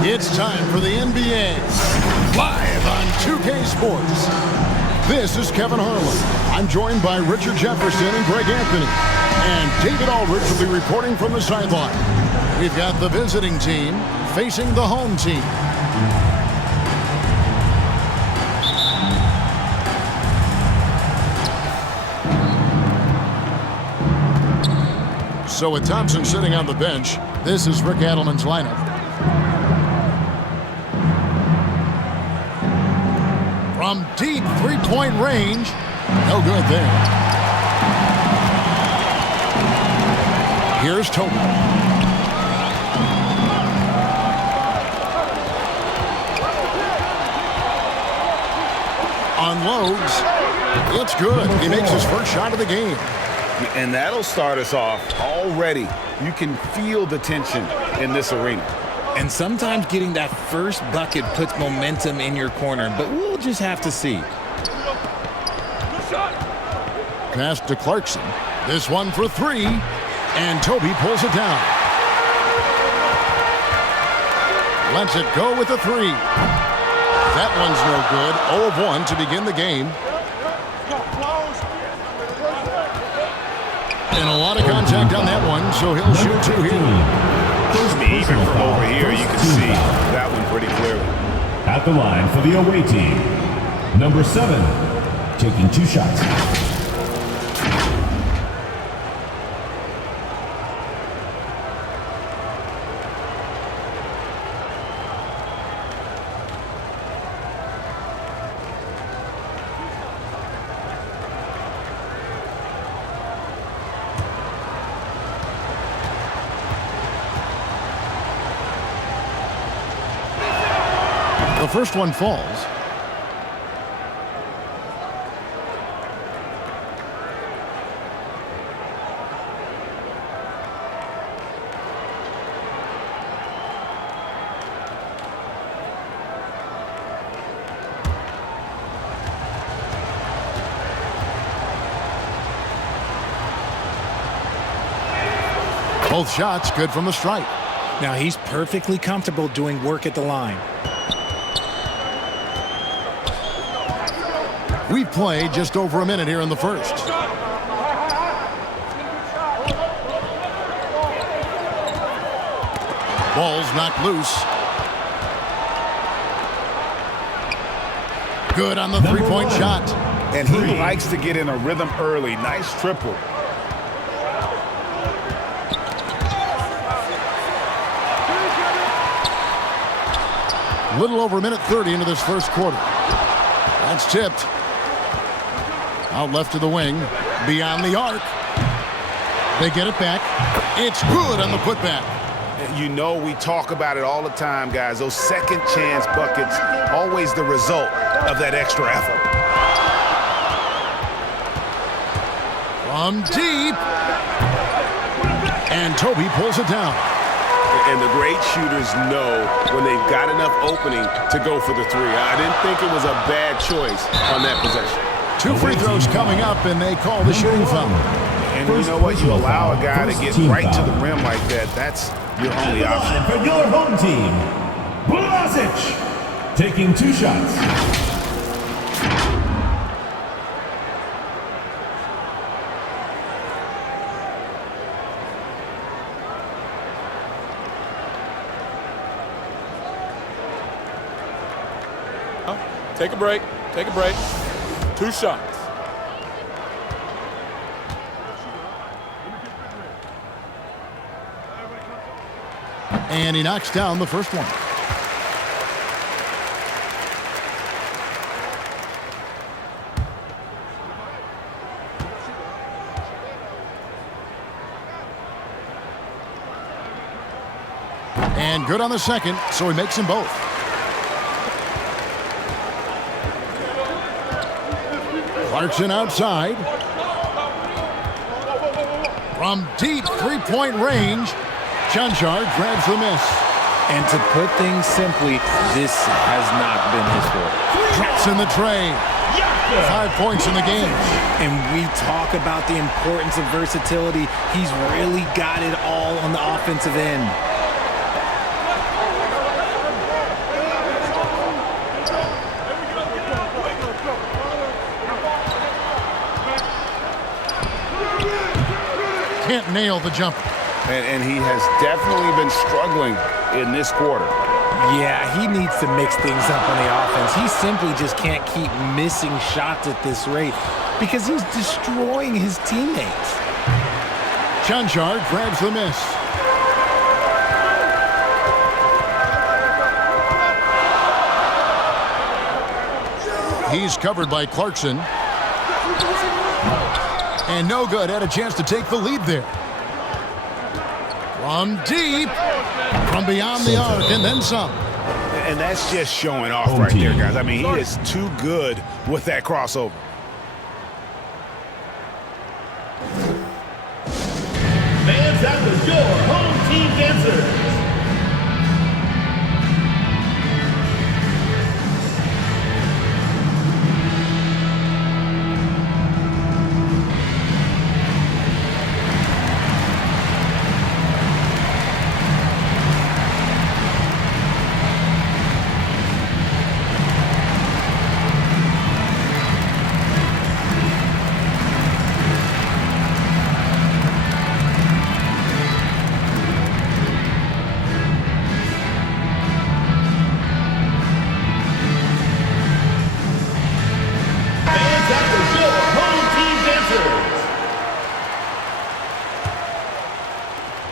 It's time for the NBA, live on 2K Sports. This is Kevin Harlan. I'm joined by Richard Jefferson and Greg Anthony. And David Aldridge will be reporting from the sideline. We've got the visiting team facing the home team. So with Thompson sitting on the bench, this is Rick Adelman's lineup. From deep three-point range, no good there. Here's Toby. Unloads. It's good. He makes his first shot of the game. And that'll start us off already. You can feel the tension in this arena. And sometimes getting that first bucket puts momentum in your corner, but we'll just have to see. Pass to Clarkson. This one for three, and Toby pulls it down. Lets it go with a three. That one's no good. 0 of 1 to begin the game. And a lot of contact on that one, so he'll shoot two here. Even from over here, you can see that one pretty clearly. At the line for the away team, number 7, taking 2 shots. The first one falls. Both shots good from the stripe. Now he's perfectly comfortable doing work at the line. We've played just over a minute here in the first. Ball's knocked loose. Good on the three-point shot. And he likes to get in a rhythm early. Nice triple. Little over a minute 30 into this first quarter. That's tipped. Out left to the wing, beyond the arc. They get it back. It's good on the putback. You know, we talk about it all the time, guys. Those second chance buckets, always the result of that extra effort. From deep. And Toby pulls it down. And the great shooters know when they've got enough opening to go for the three. I didn't think it was a bad choice on that possession. 2 free throws coming up, and they call the shooting foul. And you know what? You allow a guy to get right to the rim like that. That's your only option. For your home team, Blasic, taking 2 shots. Take a break. Take a break. 2 shots. And he knocks down the first one. And good on the second, so he makes them both. Clarkson outside. From deep three-point range, Chanchar grabs the miss. And to put things simply, this has not been his fault. Drops in the tray. 5 points in the game. And we talk about the importance of versatility. He's really got it all on the offensive end. can't nail the jumper. And he has definitely been struggling in this quarter. Yeah, he needs to mix things up on the offense. He simply just can't keep missing shots at this rate because he's destroying his teammates. Chanchar grabs the miss. He's covered by Clarkson. And no good. Had a chance to take the lead there. From deep. From beyond the arc and then some. And that's just showing off right there, guys. I mean, he is too good with that crossover. Fans at the door, home team dancers.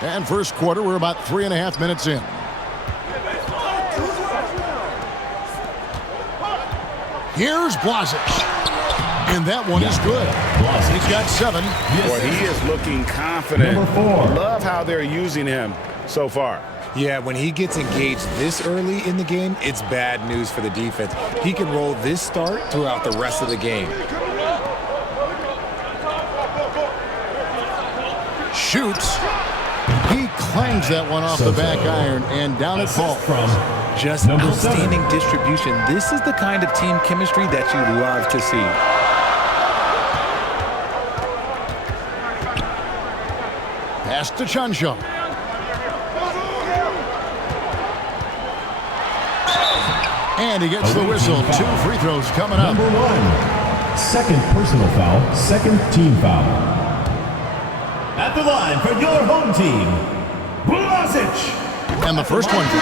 And first quarter, we're about 3.5 minutes in. Here's Blazic. And that one is good. He's got 7. Boy, he is looking confident. Number 4. Love how they're using him so far. Yeah, when he gets engaged this early in the game, it's bad news for the defense. He can roll this start throughout the rest of the game. Shoots. He clangs that one off the back iron and down it falls. Just Number outstanding 7. distribution. This is the kind of team chemistry that you love to see. Pass to Chanchar. And he gets the whistle. 2 free throws coming up. Number 1. Second personal foul, second team foul. At the line for your home team, Blazic. And the first one for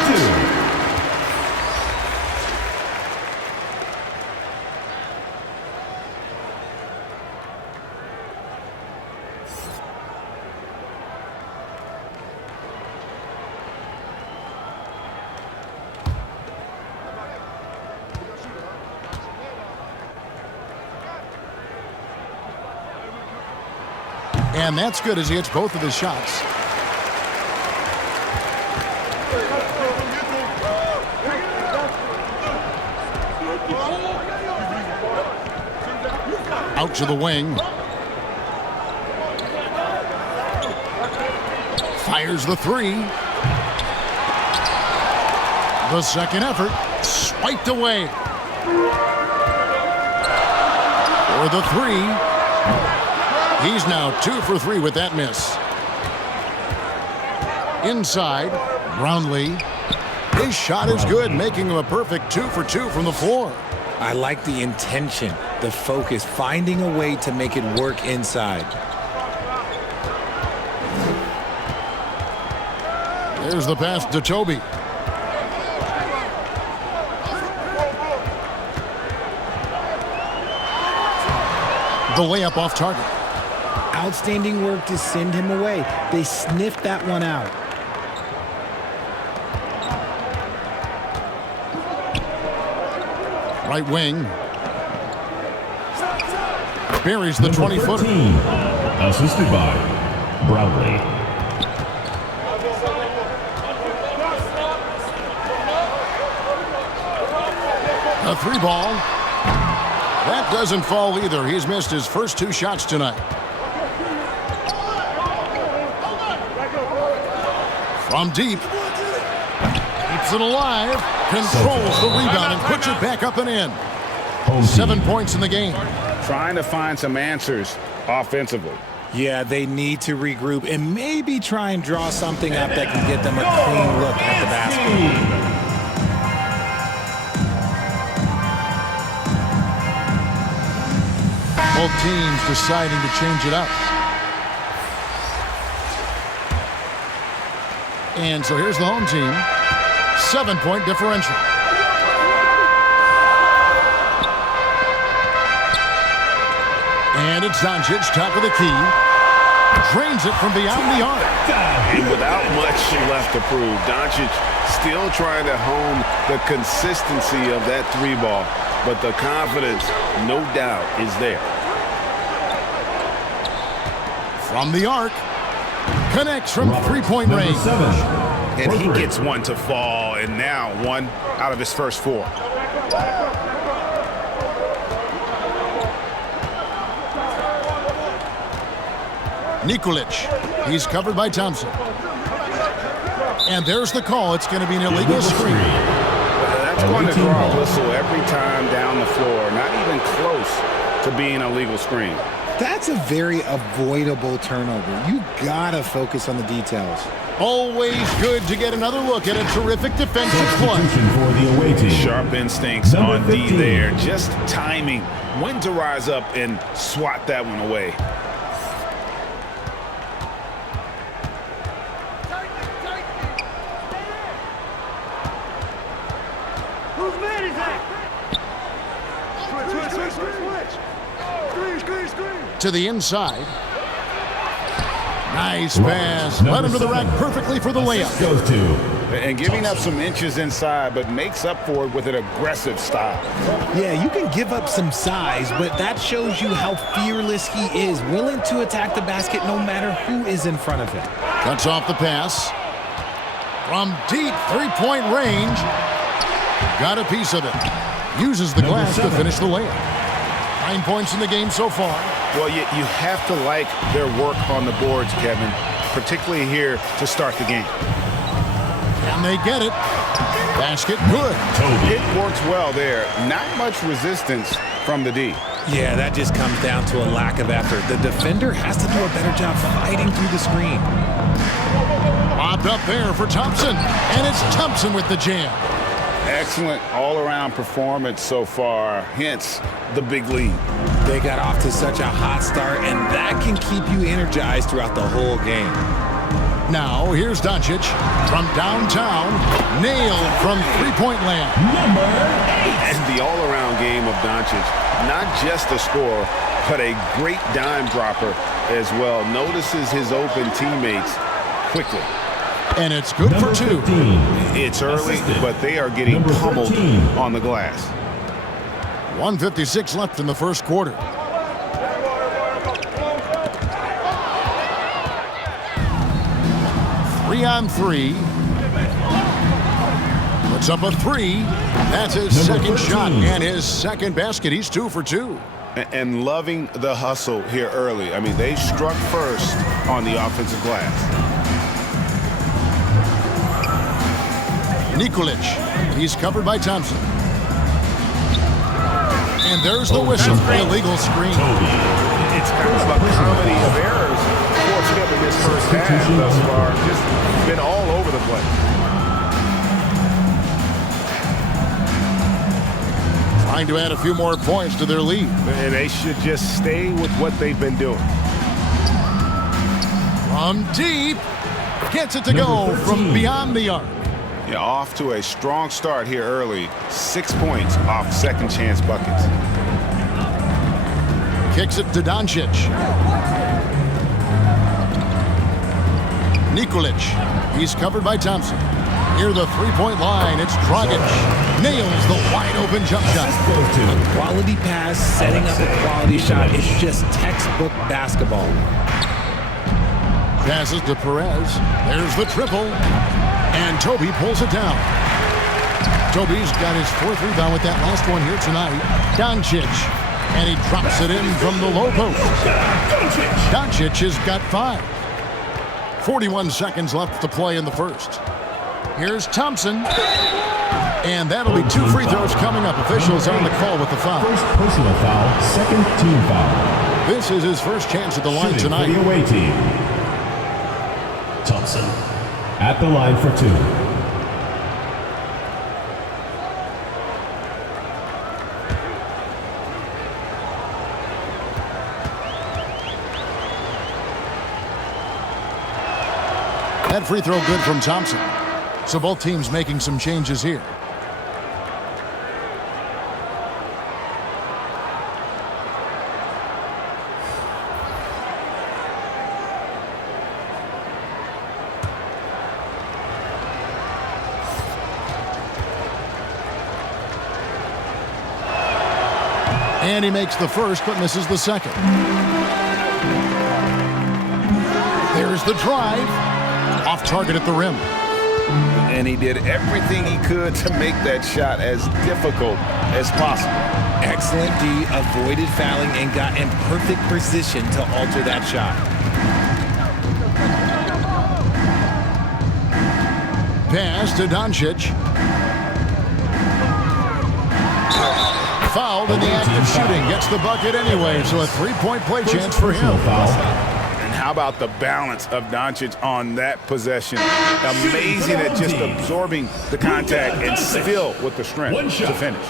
2. And that's good as he hits both of his shots. Out to the wing. Fires the 3. The second effort. Swiped away. For the 3. He's now 2 for 3 with that miss. Inside, Brownlee. His shot is good, making him a perfect 2 for 2 from the floor. I like the intention, the focus, finding a way to make it work inside. There's the pass to Toby. The layup off target. Outstanding work to send him away. They sniffed that one out. Right wing. Buries the 20-footer. Assisted by Brownlee. A 3 ball. That doesn't fall either. He's missed his first 2 shots tonight. From deep. Keeps it alive. Controls the rebound and puts it back up and in. 7 points in the game. Trying to find some answers offensively. Yeah, they need to regroup and maybe try and draw something up that can get them a clean look at the basket. Both teams deciding to change it up. And so here's the home team. 7-point differential. And it's Doncic, top of the key. Drains it from beyond the arc. And without much left to prove, Doncic still trying to hone the consistency of that three ball. But the confidence, no doubt, is there. From the arc. Connects from three-point range. 7. And he gets one to fall, and now one out of his first 4. Nikolic. He's covered by Thompson. And there's the call. It's going to be an illegal screen. That's going to draw a whistle every time down the floor. Not even close to being a legal screen. That's a very avoidable turnover. You gotta focus on the details. Always good to get another look at a terrific defensive play. Substitution for the away team. Sharp instincts Number on D 15. there. Just timing when to rise up and swat that one away. Whose man is that? Switch. To the inside. Nice pass. Led him to the rack perfectly for the layup. Goes to. And giving up some inches inside, but makes up for it with an aggressive style. Yeah, you can give up some size, but that shows you how fearless he is, willing to attack the basket no matter who is in front of him. Cuts off the pass. From deep three-point range. Got a piece of it. Uses the glass to finish the layup. 9 points in the game so far. Well, you have to like their work on the boards, Kevin, particularly here to start the game. And they get it. Basket good. It works well there. Not much resistance from the D. Yeah, that just comes down to a lack of effort. The defender has to do a better job fighting through the screen. Lobbed up there for Thompson. And it's Thompson with the jam. Excellent all-around performance so far, hence the big lead. They got off to such a hot start, and that can keep you energized throughout the whole game. Now, here's Doncic from downtown. Nailed from three-point land. Number 8. And the all-around game of Doncic, not just a scorer, but a great dime dropper as well. Notices his open teammates quickly. And it's good for 2. 15. It's early, Assisted. but they are getting Number pummeled 13. on the glass. 1:56 left in the first quarter. Three on three. Puts up a 3. That's his Number second 13. shot and his second basket. He's 2 for 2. And loving the hustle here early. I mean, they struck first on the offensive glass. Nikolic. He's covered by Thompson. And there's the whistle. Illegal screen. It's kind of a comedy of errors for him in this first half thus far. Just been all over the place. Trying to add a few more points to their lead. And they should just stay with what they've been doing. From deep. Gets it to go Number from 13. beyond the arc. Yeah, off to a strong start here early. 6 points off second chance buckets. Kicks it to Doncic. Nikolic. He's covered by Thompson. Near the three-point line, it's Dragic. Nails the wide-open jump shot. Goes to. Quality pass, setting up a quality shot. It's just textbook basketball. Passes to Perez. There's the triple. And Toby pulls it down. Toby's got his 4th rebound with that last one here tonight. Doncic. And he drops it in from the low post. Doncic has got 5. 41 seconds left to play in the first. Here's Thompson. And that'll be 2 free throws coming up. Officials on the call with the foul. First personal foul, second team foul. This is his first chance at the line Shooting for tonight. the away team. Thompson at the line for 2. That free throw good from Thompson. So both teams making some changes here. And he makes the first, but misses the second. There's the drive. Off target at the rim. And he did everything he could to make that shot as difficult as possible. Excellent D, avoided fouling and got in perfect position to alter that shot. Pass to Doncic. Fouled in the act of shooting. Gets the bucket anyway, so a three-point play chance for him. And how about the balance of Doncic on that possession? Amazing at just absorbing the contact and still with the strength to finish.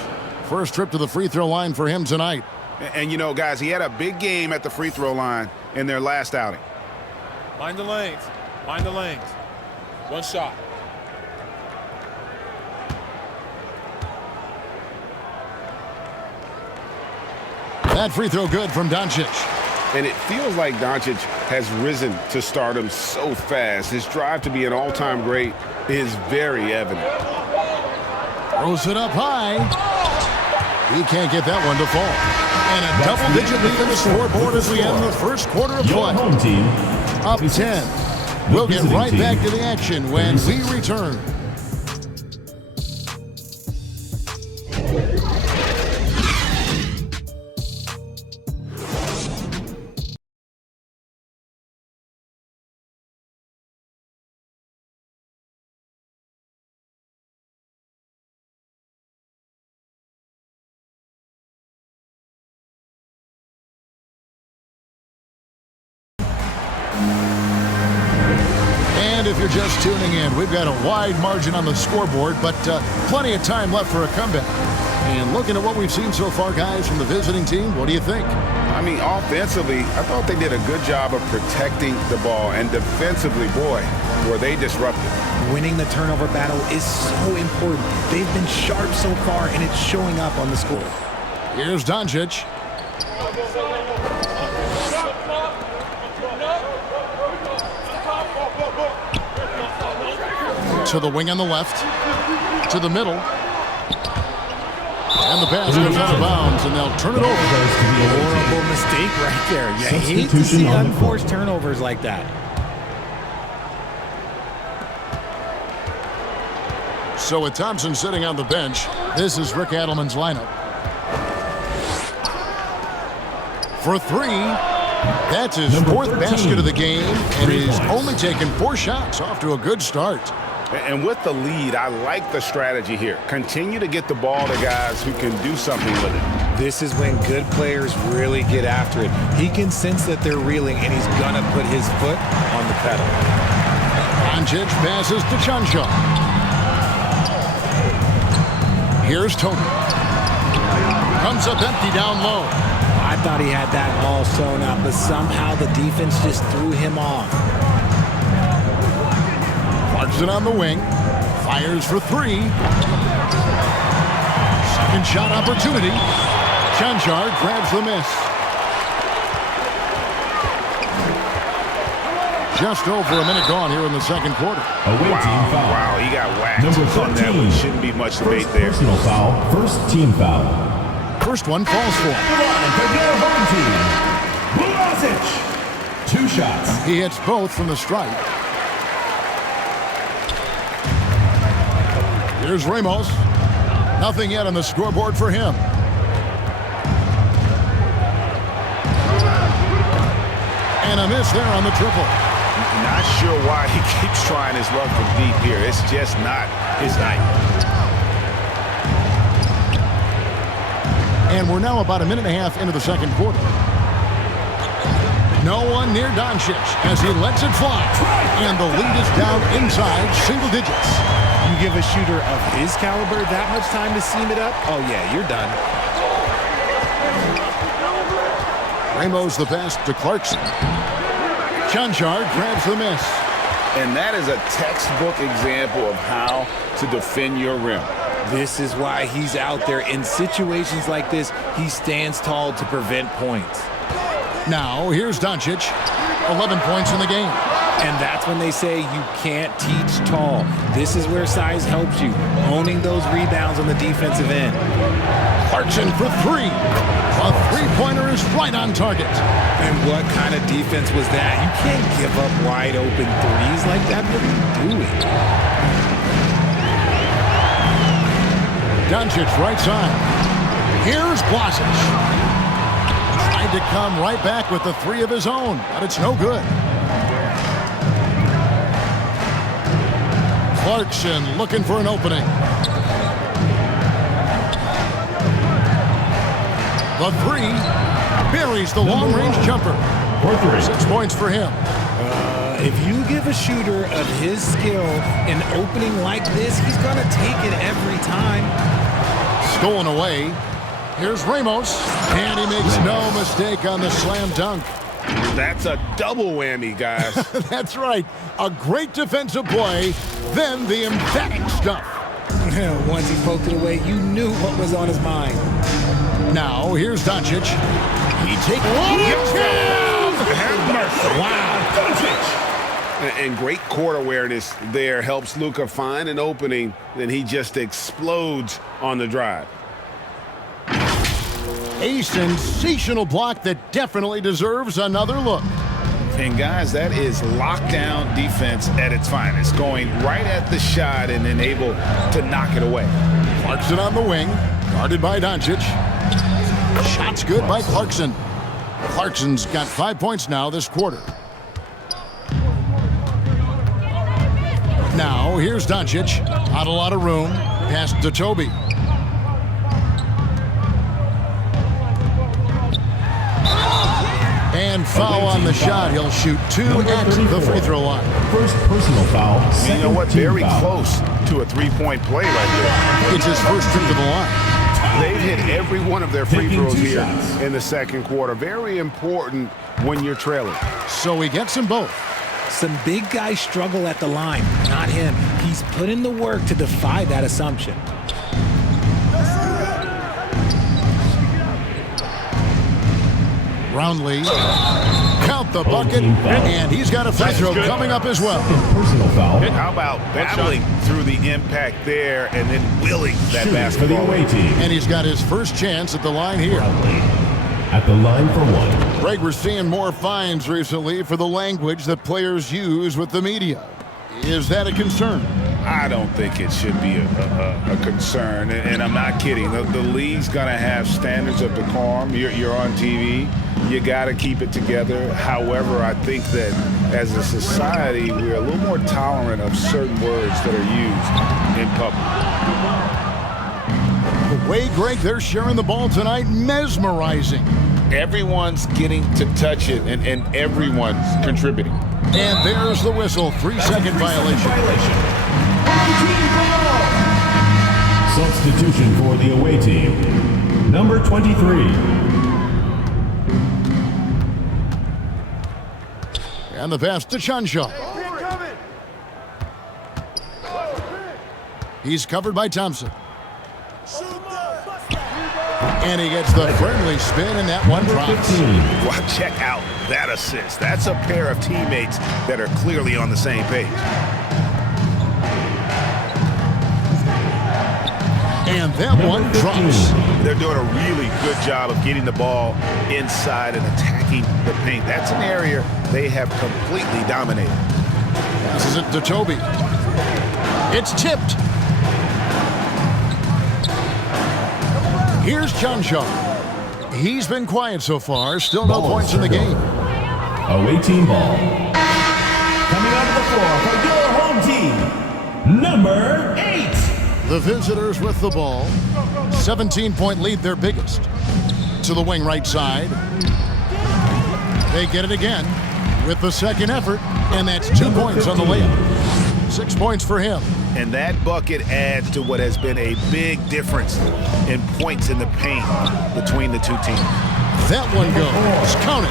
First trip to the free throw line for him tonight. And you know, guys, he had a big game at the free throw line in their last outing. Mind the lanes. Mind the lanes. One shot. That free throw good from Doncic. And it feels like Doncic has risen to stardom so fast. His drive to be an all-time great is very evident. Throws it up high. He can't get that one to fall. And a double-digit lead in the scoreboard as we end the first quarter of play. Home team Up 10. We'll get right back to the action when we return. And if you're just tuning in, we've got a wide margin on the scoreboard, but plenty of time left for a comeback. And looking at what we've seen so far, guys, from the visiting team, what do you think? I mean, offensively, I thought they did a good job of protecting the ball. And defensively, boy, were they disruptive. Winning the turnover battle is so important. They've been sharp so far, and it's showing up on the score. Here's Doncic. To the wing on the left. To the middle. And the pass goes out of bounds, and they'll turn it over. Horrible mistake right there. You hate to see unforced turnovers like that. So with Thompson sitting on the bench, this is Rick Adelman's lineup. For three, that's his fourth basket of the game, and he's only taken 4 shots, off to a good start. And with the lead, I like the strategy here. Continue to get the ball to guys who can do something with it. This is when good players really get after it. He can sense that they're reeling, and he's gonna put his foot on the pedal. Doncic passes to Chanshaw. Here's Tony. Comes up empty down low. I thought he had that all sewn up, but somehow the defense just threw him off. Clarkson on the wing. Fires for 3. Second shot opportunity. Chanshaw grabs the miss. Just over a minute gone here in the second quarter. Wow, he got whacked. Number 13. That one shouldn't be much debate there. Personal foul. First team foul. First one falls for him. For your home team, Vlasic. 2 shots. He hits both from the stripe. Here's Ramos. Nothing yet on the scoreboard for him. And a miss there on the triple. Not sure why he keeps trying his luck from deep here. It's just not his night. And we're now about a minute and a half into the second quarter. No one near Doncic as he lets it fly. And the lead is down inside single digits. You give a shooter of his caliber that much time to seam it up? Oh, yeah, you're done. Ramos the pass to Clarkson. Chanshaw grabs the miss. And that is a textbook example of how to defend your rim. This is why he's out there. In situations like this, he stands tall to prevent points. Now, here's Doncic. 11 points in the game. And that's when they say you can't teach tall. This is where size helps you, owning those rebounds on the defensive end. Clarkson for three. A three-pointer is right on target. And what kind of defense was that? You can't give up wide open threes like that. What are you doing? Doncic right side. Here's Blasic. Tried to come right back with the three of his own, but it's no good. Clarkson looking for an opening. The three buries the long-range jumper. 6 points for him. If you give a shooter of his skill an opening like this, he's going to take it every time. Stolen away. Here's Ramos, and he makes no mistake on the slam dunk. That's a double whammy, guys. That's right. A great defensive play, then the emphatic stuff. Once he poked it away, you knew what was on his mind. Now, here's Doncic. He takes Wow. And great court awareness there helps Luka find an opening, then he just explodes on the drive. A sensational block that definitely deserves another look. And guys, that is lockdown defense at its finest, going right at the shot and then able to knock it away. Clarkson on the wing, guarded by Doncic. Shots good by Clarkson. Clarkson's got 5 points now this quarter. Now, here's Doncic. Not a lot of room. Pass to Toby. And foul on the shot. He'll shoot 2 at the free throw line. First personal foul. You know what? Very close to a three-point play right there. It's his first trip to the line. They've hit every one of their free throws here in the second quarter. Very important when you're trailing. So he gets them both. Some big guys struggle at the line, not him. He's put in the work to defy that assumption. Roundley, count the bucket, and he's got a free throw coming up as well. Personal foul. How about battling through the impact there and then willing that basketball for the away team. And he's got his first chance at the line here. At the line for one. Greg, we're seeing more fines recently for the language that players use with the media. Is that a concern? I don't think it should be a concern, and I'm not kidding. The league's going to have standards of decorum. You're on TV. You got to keep it together. However, I think that as a society, we're a little more tolerant of certain words that are used in public. The way, Greg, they're sharing the ball tonight, mesmerizing. Everyone's getting to touch it, and everyone's contributing. And there's the whistle. 3-second violation. Substitution for the away team. Number 23. And the pass to Chanshaw. He's covered by Thompson. And he gets the friendly spin, and that one drops. Well, check out that assist. That's a pair of teammates that are clearly on the same page. And that one drops. They're doing a really good job of getting the ball inside and attacking the paint. That's an area they have completely dominated. This is it to Toby. It's tipped. Here's Chanshaw. He's been quiet so far. Still no points in the game. Away team ball. Coming onto the floor for your home team. Number 8. The visitors with the ball. 17-point lead, their biggest. To the wing right side. They get it again with the second effort, and that's 2 points on the layup. 6 points for him. And that bucket adds to what has been a big difference in points in the paint between the two teams. That one goes. Count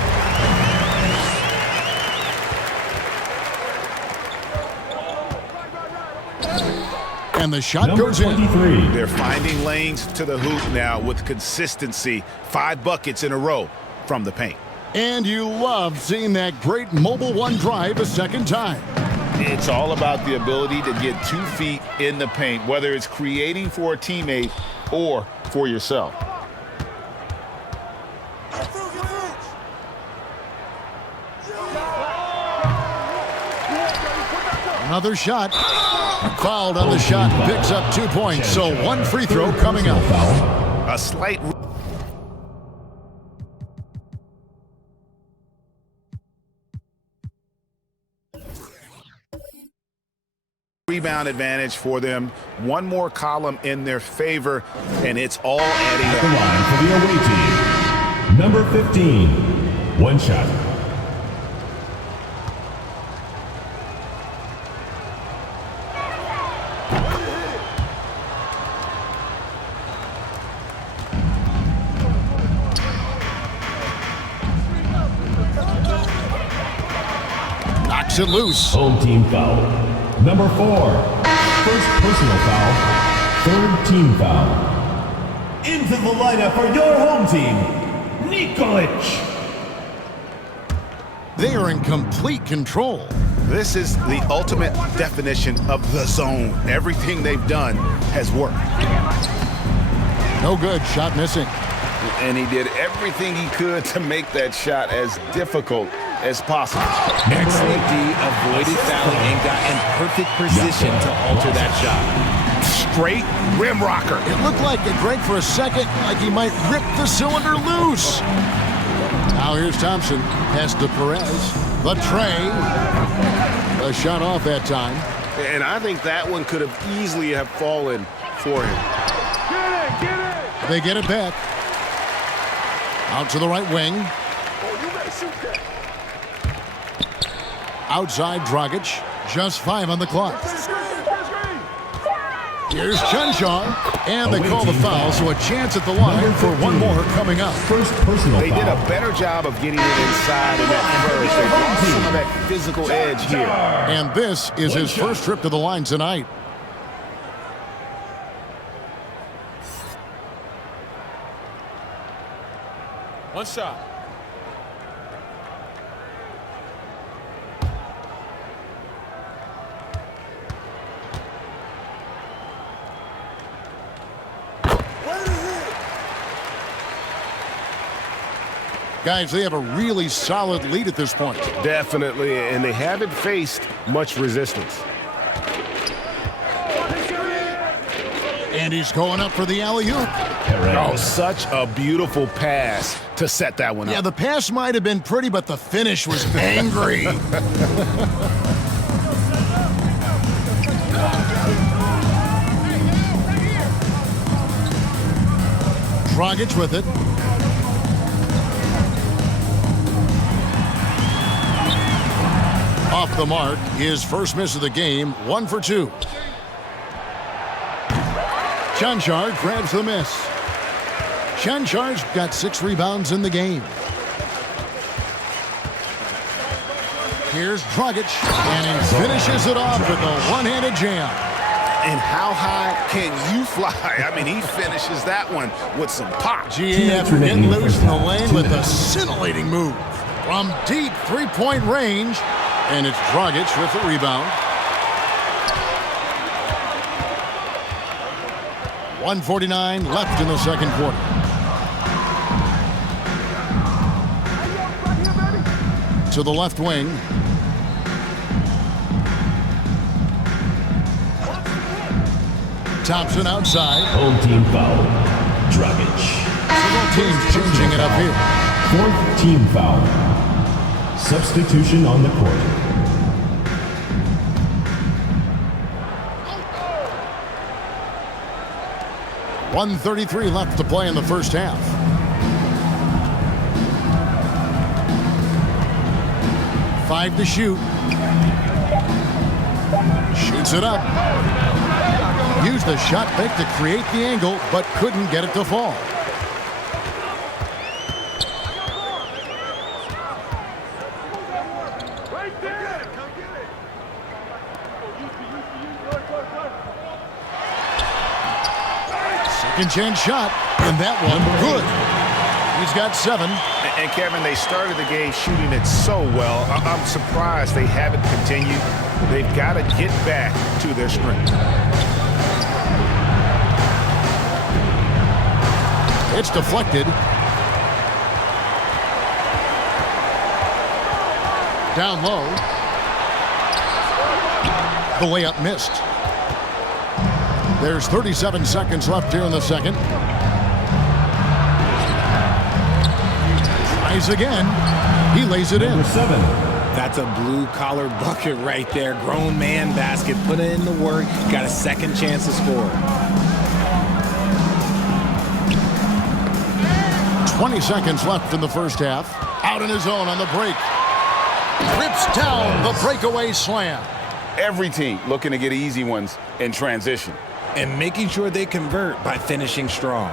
And the shot Number goes in. 23. They're finding lanes to the hoop now with consistency. 5 buckets in a row from the paint. And you love seeing that great mobile one drive a second time. It's all about the ability to get 2 feet in the paint, whether it's creating for a teammate or for yourself. Another shot. Fouled on the shot. Picks up 2 points. So 1 free throw coming up. A slight rebound advantage for them. 1 more column in their favor, and it's all adding At the up. line for the away team, number 15. 1 shot. Knocks it loose. Home team foul. Number 4. First personal foul. 3rd team foul. Into the lineup for your home team, Nikolic. They are in complete control. This is the ultimate definition of the zone. Everything they've done has worked. No good. Shot missing. And he did everything he could to make that shot as difficult as possible. Excellent D, avoided fouling and got in perfect position to alter that shot. Straight rim rocker. It looked like it, Greg, for a second, like he might rip the cylinder loose. Now here's Thompson. Pass to Perez. The tray. A shot off that time. And I think that one could have easily have fallen for him. They get it back. Out to the right wing. Outside Dragic. Just 5 on the clock. Here's Chunchar. And they call the foul, so a chance at the line for 1 more coming up. First personal They foul. did a better job of getting it inside in that first. They lost some of that physical edge here. And this is his first trip to the line tonight. One shot. Guys, they have a really solid lead at this point. Definitely, and they haven't faced much resistance. And he's going up for the alley-oop. Oh, such a beautiful pass to set that one Yeah, up. the pass might have been pretty, but the finish was angry. Dragic with it. Off the mark, his first miss of the game, 1 for 2. Chunchar grabs the miss. Chanchar's got 6 rebounds in the game. Here's Dragic, and he finishes it off with a one-handed jam. And how high can you fly? I mean, he finishes that one with some pop. GAF getting loose in the lane with a scintillating move. From deep three-point range, and it's Dragic with the rebound. 1:49 left in the second quarter. To the left wing. Thompson outside. Home team foul. Dragic. Several teams changing it up here. 4th team foul. Substitution on the court. .133 left to play in the first half. Five to shoot. Shoots it up. Used the shot fake to create the angle, but couldn't get it to fall. Second chance shot, and that one good. He's got 7. And Kevin, they started the game shooting it so well. I'm surprised they haven't continued. They've got to get back to their strength. It's deflected. Down low. The layup missed. There's 37 seconds left here in the second. Tries again. He lays it in. Number 7. That's a blue-collar bucket right there. Grown man basket. Put in the work. Got a second chance to score. 20 seconds left in the first half. Out in his own on the break. Rips down the breakaway slam. Every team looking to get easy ones in transition. And making sure they convert by finishing strong.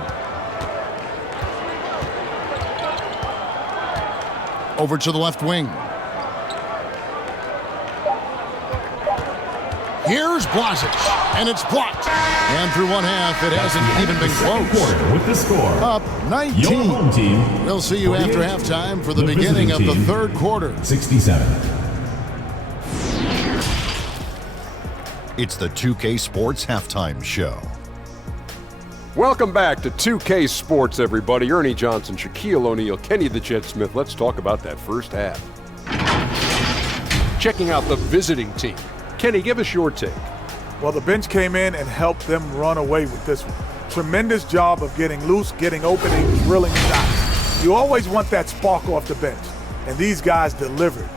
Over to the left wing. Here's Blasic, and it's blocked. And through one half, it hasn't even been close. Quarter with the score. Up 19. Your home team. We'll see you after halftime for the beginning of the third quarter. 67. It's the 2K Sports Halftime Show. Welcome back to 2K Sports, everybody. Ernie Johnson, Shaquille O'Neal, Kenny the Jet Smith. Let's talk about that first half. Checking out the visiting team. Kenny, give us your take. Well, the bench came in and helped them run away with this one. Tremendous job of getting loose, getting open, and drilling shots. You always want that spark off the bench, and these guys delivered.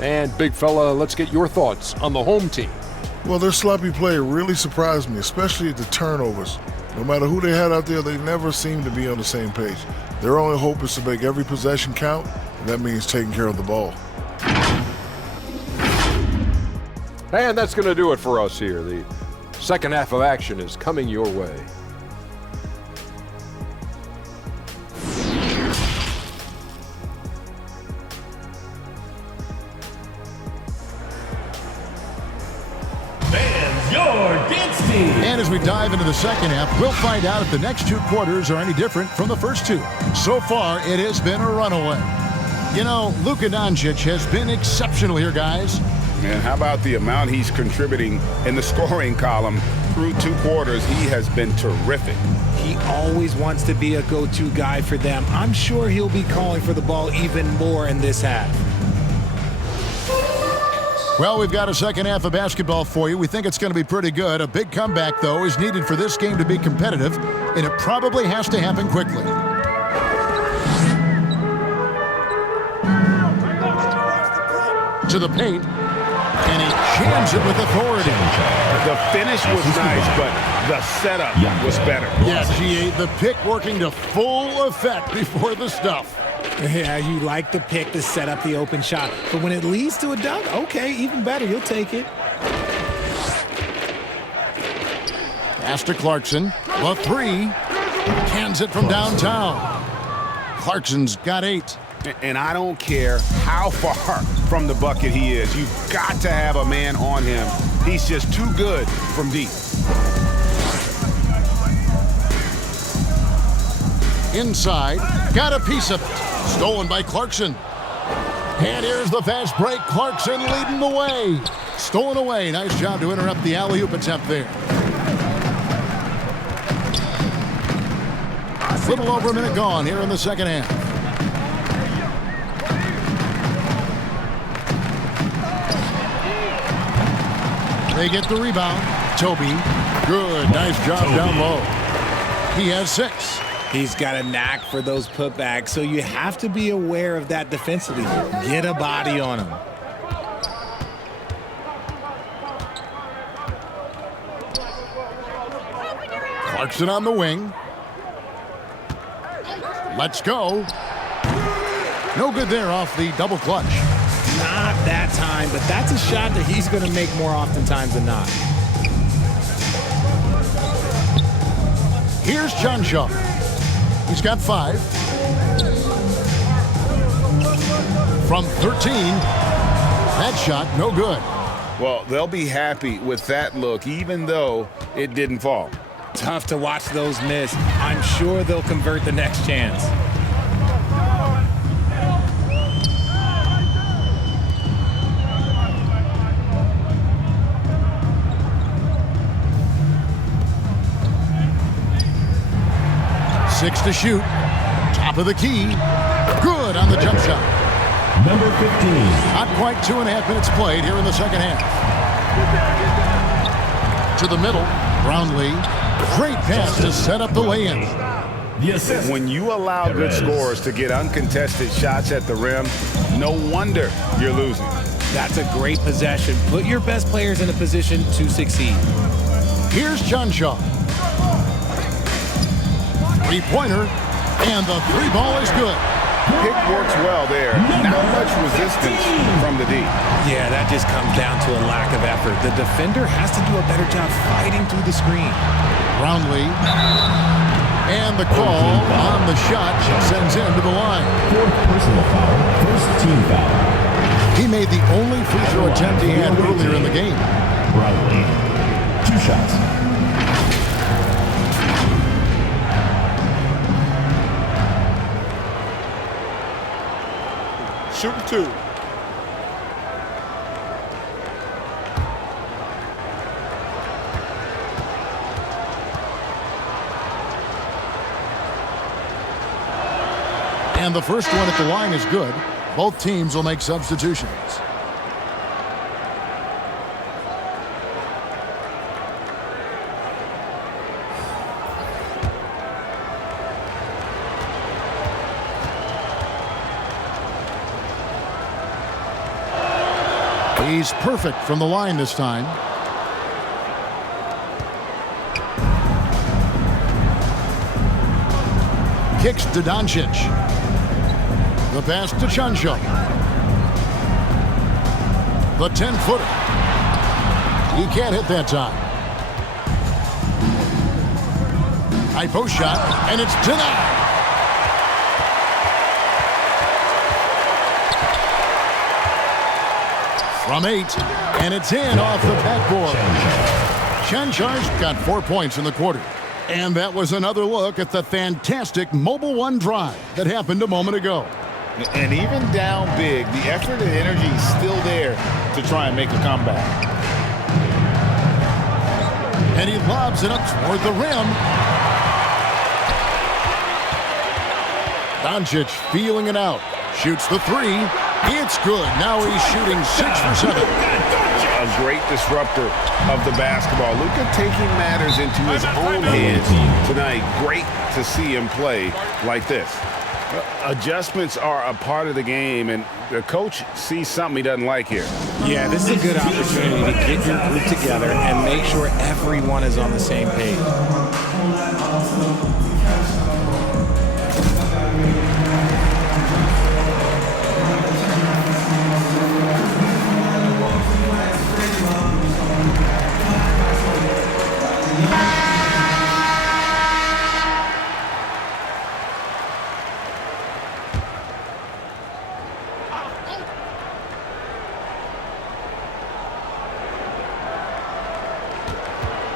And big fella, let's get your thoughts on the home team. Well, their sloppy play really surprised me, especially the turnovers. No matter who they had out there, they never seemed to be on the same page. Their only hope is to make every possession count, and that means taking care of the ball. And that's going to do it for us here. The second half of action is coming your way. Fans, your dance team. And as we dive into the second half, we'll find out if the next two quarters are any different from the first two. So far, it has been a runaway. You know, Luka Doncic has been exceptional here, guys. Man, how about the amount he's contributing in the scoring column through 2 quarters? He has been terrific. He always wants to be a go-to guy for them. I'm sure he'll be calling for the ball even more in this half. Well, we've got a second half of basketball for you. We think it's going to be pretty good. A big comeback, though, is needed for this game to be competitive, and it probably has to happen quickly. To the paint. And he jams it with authority. The finish was nice, but the setup was better. Yeah, G8, the pick working to full effect before the stuff. Yeah, you like the pick to set up the open shot. But when it leads to a dunk, okay, even better. You'll take it. Pass to Clarkson. The 3. Cans it from downtown. Clarkson's got 8. And I don't care how far from the bucket he is. You've got to have a man on him. He's just too good from deep. Inside. Got a piece of it. Stolen by Clarkson. And here's the fast break. Clarkson leading the way. Stolen away. Nice job to interrupt the alley-oop attempt there. A little over a minute gone here in the second half. They get the rebound. Toby. Good. Nice job down low. He has 6. He's got a knack for those putbacks, so you have to be aware of that defensively. Get a body on him. Clarkson on the wing. Let's go. No good there off the double clutch. Not that time, but that's a shot that he's going to make more oftentimes than not. Here's John Shaw. He's got 5. From 13. That shot, no good. Well, they'll be happy with that look, even though it didn't fall. Tough to watch those miss. I'm sure they'll convert the next chance. Six to shoot. Top of the key. Good on the jump shot. Number 15. Not quite 2.5 minutes played here in the second half. To the middle. Brownlee. Great pass to set up the lay-in. The assist. When you allow good scorers to get uncontested shots at the rim, no wonder you're losing. That's a great possession. Put your best players in a position to succeed. Here's John Shaw. Three-pointer, and the three ball is good. Pick works well there. Not much resistance from the D. Yeah, that just comes down to a lack of effort. The defender has to do a better job fighting through the screen. Brownlee. And the call on the shot sends him to the line. Fourth personal foul. First team foul. He made the only free throw attempt he had earlier in the game. Brownlee. 2 shots. Shooting 2. And the first one at the line is good. Both teams will make substitutions. He's perfect from the line this time. Kicks to Doncic. The pass to Chuncho. The 10-footer. He can't hit that time. High post shot, and it's denied. From 8, and it's in off the backboard. Chanchar's got 4 points in the quarter. And that was another look at the fantastic Mobile One drive that happened a moment ago. And even down big, the effort and energy is still there to try and make a comeback. And he lobs it up toward the rim. Doncic feeling it out. Shoots the 3. It's good. Now he's shooting 6 for 7. A great disruptor of the basketball. Luka taking matters into his own hands tonight. Great to see him play like this. Adjustments are a part of the game, and the coach sees something he doesn't like here. Yeah, this is a good opportunity to get your group together and make sure everyone is on the same page.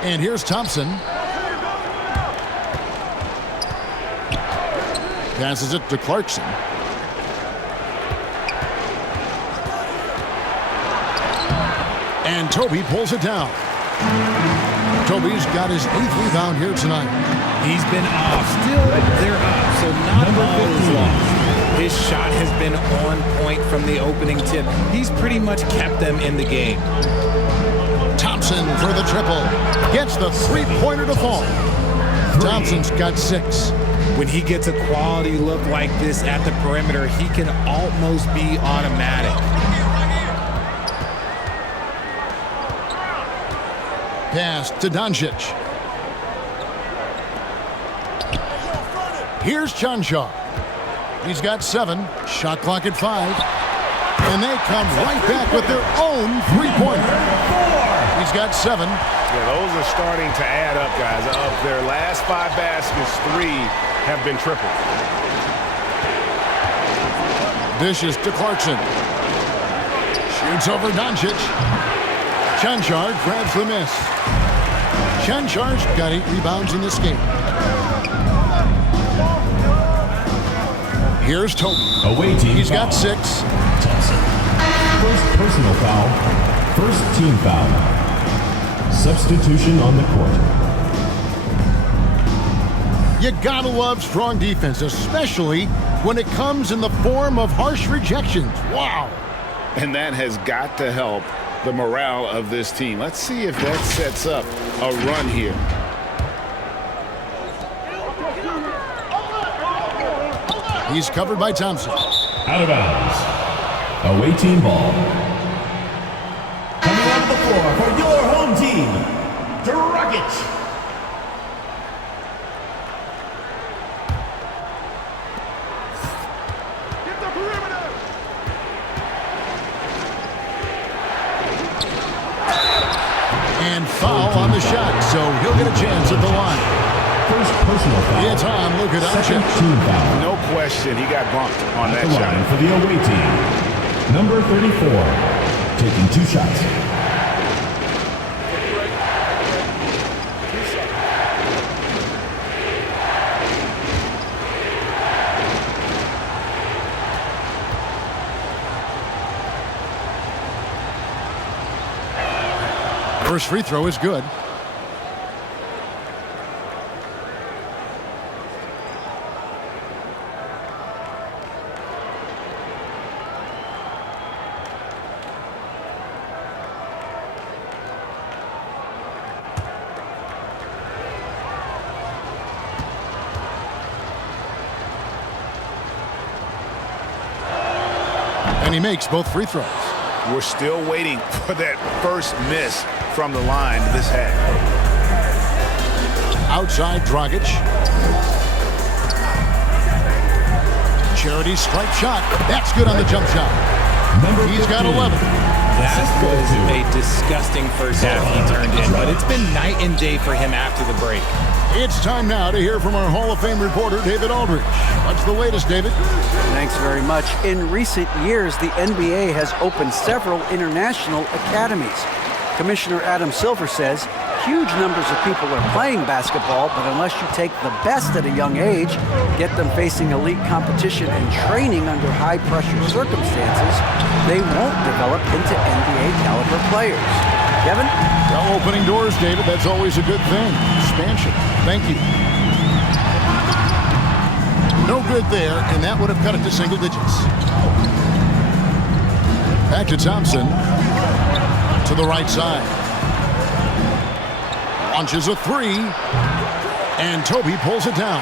And here's Thompson. Passes it to Clarkson. And Toby pulls it down. Toby's got his 8th rebound here tonight. He's been off. Still, they're up, so not all is lost. His shot has been on point from the opening tip. He's pretty much kept them in the game. Thompson for the triple. Gets the 3-pointer to fall. Thompson's got 6. When he gets a quality look like this at the perimeter, he can almost be automatic. Pass to Doncic. Here's Chanshaw. He's got 7. Shot clock at 5. And they come right back with their own 3-pointer. He's got 7. Yeah, those are starting to add up, guys. Of their last 5 baskets, 3 have been triple. Dishes to Clarkson. Shoots over Doncic. Chanchar grabs the miss. Chen charged, got 8 rebounds in this game. Here's Toby. Away team He's foul. got 6. Thompson. First personal foul. First team foul. Substitution on the court. You gotta love strong defense, especially when it comes in the form of harsh rejections. Wow. And that has got to help the morale of this team. Let's see if that sets up a run here. He's covered by Thompson. Out of bounds. Away team ball. Coming onto the floor for your home team, Dragic. And foul on the shot, so he'll get a chance at the line. First personal foul. It's on Luka Second Doncic. team foul. No question, he got bumped on At that the line shot. for the away team, number 34, taking 2 shots. First free throw is good. And he makes both free throws. We're still waiting for that first miss from the line this half. Outside Dragic. Charity stripe shot. That's good on the jump shot. He's got 11. That was a disgusting first half he turned in, but it's been night and day for him after the break. It's time now to hear from our Hall of Fame reporter, David Aldridge. What's the latest, David? Thanks very much. In recent years, the NBA has opened several international academies. Commissioner Adam Silver says huge numbers of people are playing basketball, but unless you take the best at a young age, get them facing elite competition and training under high-pressure circumstances, they won't develop into NBA-caliber players. Kevin? Well, opening doors, David, that's always a good thing. Expansion. Thank you. No good there, and that would have cut it to single digits. Back to Thompson. To the right side. Launches a 3. And Toby pulls it down.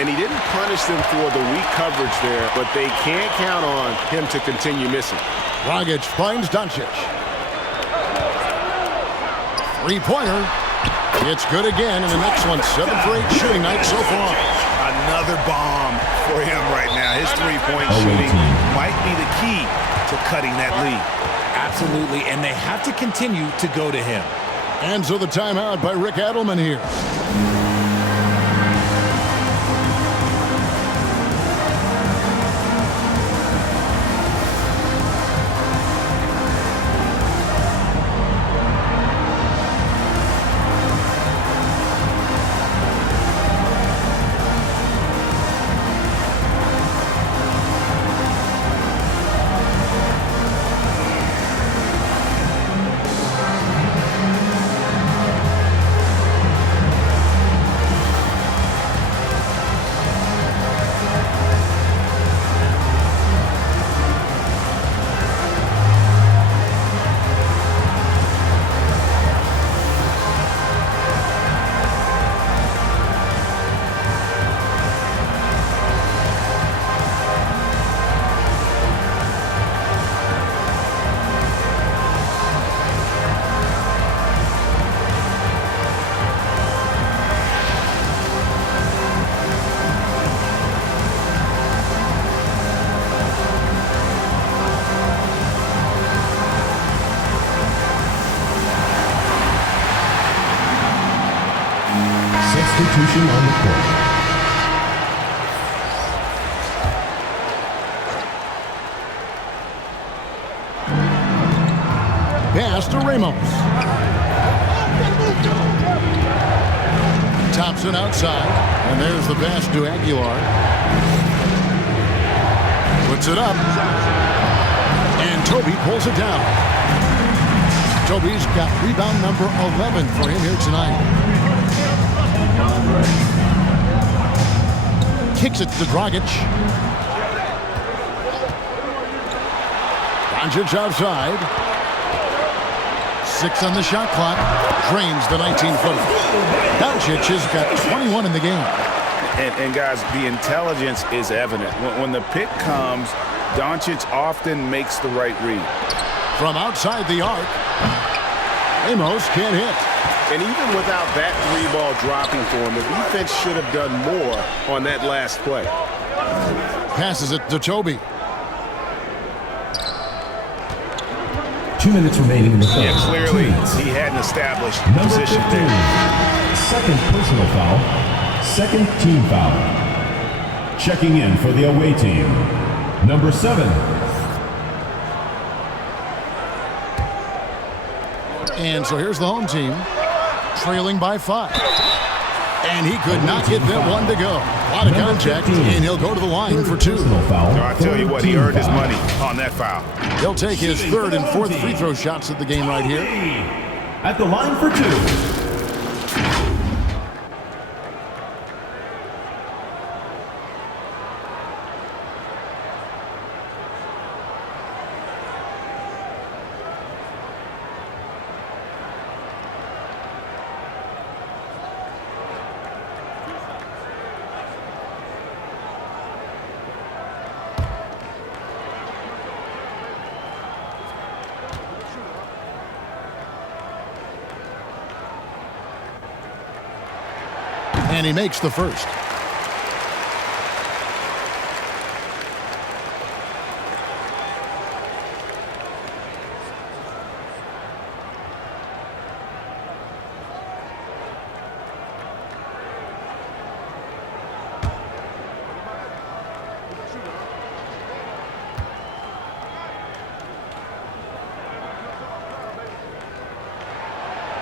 And he didn't punish them for the weak coverage there, but they can't count on him to continue missing. Dragic finds Doncic. Three-pointer. It's good again, and an excellent 7 for 8 shooting night so far. Another bomb for him right now. His three-point shooting might be the key to cutting that lead. Absolutely, and they have to continue to go to him. And so the timeout by Rick Adelman here. Substitution on the court. Pass to Ramos. Thompson outside, and there's the pass to Aguilar. Puts it up, and Toby pulls it down. Toby's got rebound number 11 for him here tonight. Kicks it to Dragic. Doncic outside. 6 on the shot clock. Drains the 19-footer. Doncic has got 21 in the game. And guys, the intelligence is evident. When the pick comes, Doncic often makes the right read. From outside the arc, Amos can't hit. And even without that 3-ball dropping for him, the defense should have done more on that last play. Passes it to Toby. 2 minutes remaining in the third. Yeah, clearly he hadn't established position there. Second personal foul. Second team foul. Checking in for the away team. Number 7. And so here's the home team, trailing by 5. And he could not get that one to go. A lot of contact, and he'll go to the line for 2. I tell you what, he earned his money on that foul. He'll take his 3rd and 4th free throw shots of the game right here. At the line for 2. And he makes the first.